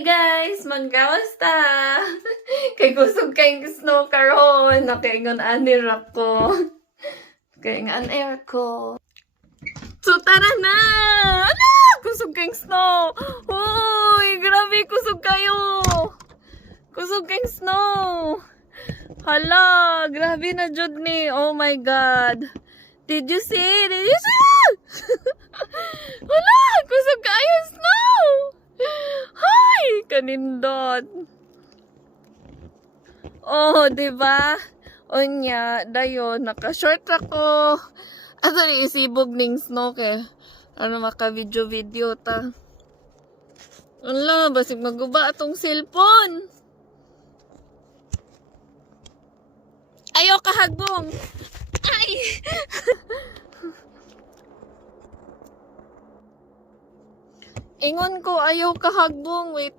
Guys, mangkamusta? Kay kusog kay snow karon, nakaingon anir ako. Kay nga air ko. So tara na! Ala! Kusog kay snow! Hoy, grabe kusog kayo! Kusog kay snow! Hala, grabe na jud ni. Oh my god. Did you see? Did you see? Hala, kusog kayo snow! Hi! Kanindot. Oh, diba? Onya, dayon, naka-short ako. Ato ni isibog ning snow kay ano maka-video ta. Ala, basig maguba atong cellphone. Ayaw kahagbong. Ay! Ingon ko ayaw kahagbong. Wait lang.